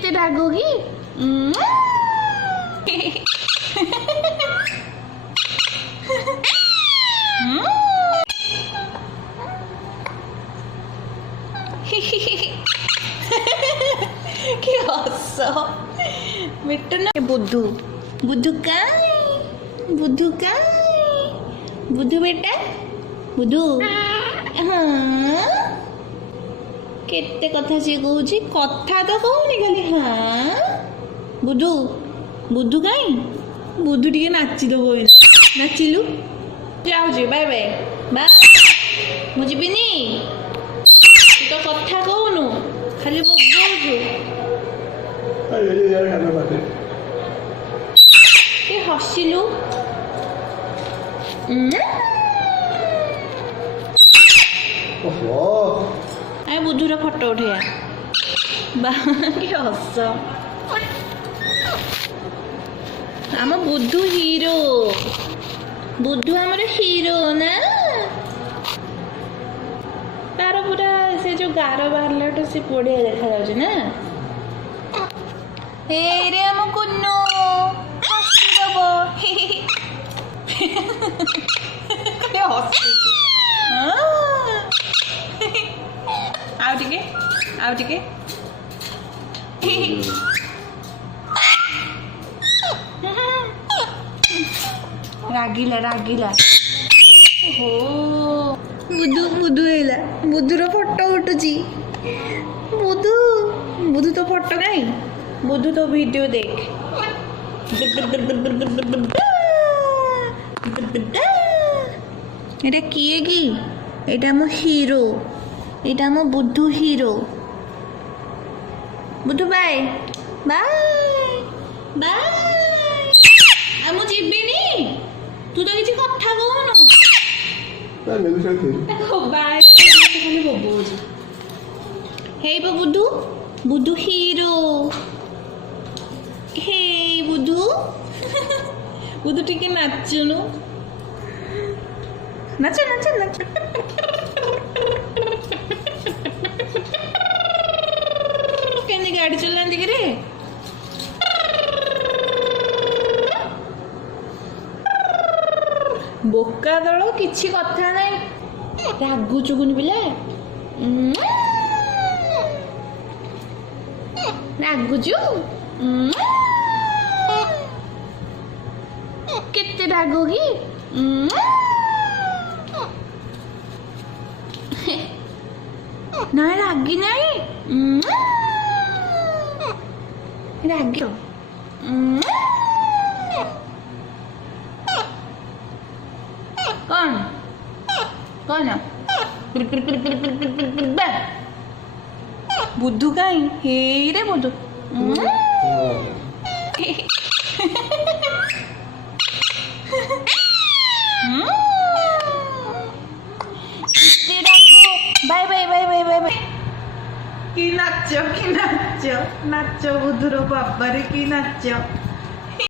कितने डागोगी? कि हस मिट्टू ना बुद्धू बुद्धू बुद्धू बुद्धू बेटा बुद्धू हाँ केते कथा सी कहूची कथा तो कहूनी खाली हाँ बुद्धू बुद्धू कहीं बुद्धू टिके नाचिदब नाचिलु जाऊँ बाय बाय बाय मु जीविनी तो कथा कहूनु खाली बोलू हसिलु आए बुद्धूर फोटो उठेया हस आम बुद्धू हीरो बुद्धू आमर हीरो ना तार पूरा से जो गार बाहर से बढ़िया देखा जाऊँ ना रे आम कुन्नू हसीदब आउ टिके रागिला हो बुद्धू बुद्धू हैला बुद्धूर फोटो उठुची बुद्धू बुद्धू तो फोटो नहीं बुद्धू तो वीडियो देख এটা কিয়ে কি এটা মো হিরো এটা মো বুদ্ধু হিরো বুদ্ধু বাই বাই বাই আমি ଯିବିନି ତୁ ତ କିଛି କଥା କହୁନୁ ବାଇ ଖାଲି ବୋବଉଛି ହେଇ ବୁद्धୁ ବୁद्धୁ ହିରୋ ହେଇ ବୁद्धୁ ବୁद्धୁ ଟିକେ ନାଚୁନୁ नाच नाच नाच केंदी गाड़ी चलांदी कि रे बोका दल किछि कथा नहीं रागु चुगुन पिला रागुचु केते रागोगी नहीं रागी नहीं रागी कौन कौन बुद्धू कहीं हे रे बुद्धू bye bye bye bye bye bye कि नाच बुद्धूर बाबा रे कि नाच